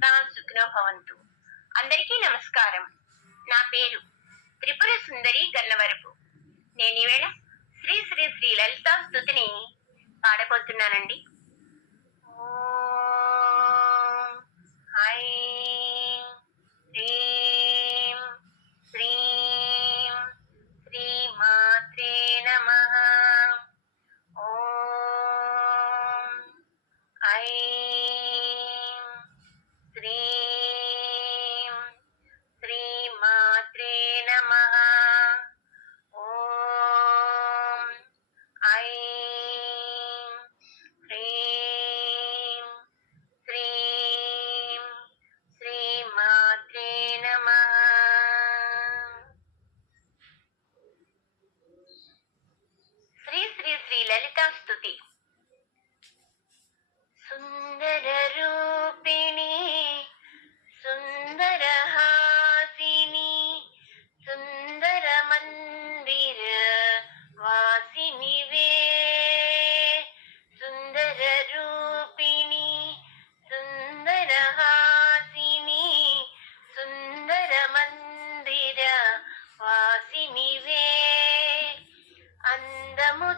సమస్త సుఖినో భవంతు అందరికీ నమస్కారం. నా పేరు త్రిపుర సుందరి గన్నవరపు. నేను ఈవేళ శ్రీ శ్రీ శ్రీ లలితా స్థుతిని పాడబోతున్నానండి.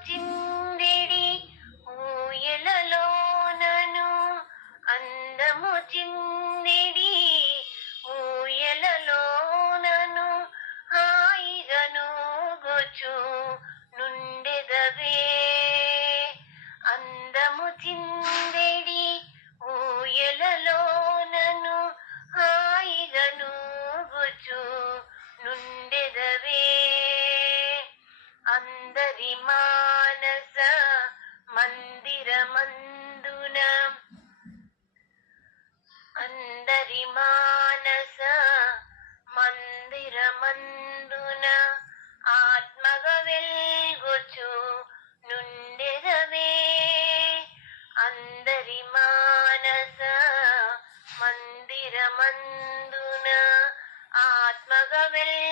చిందిడి ఊయలలోనను అందము చిందిడి ఊయలలోనను హాయిగను గొచు నుండెదవే. అందము చిందిడి ఊయలలోనను హాయిగను గొచు నుండెదవే. అందరి మానస మందిరమందున. అందరి మానస మందిరమందున ఆత్మగా వెల్గొచ్చు నుండెదవే. అందరి మానస మందిరమందున ఆత్మగా వెల్గొచు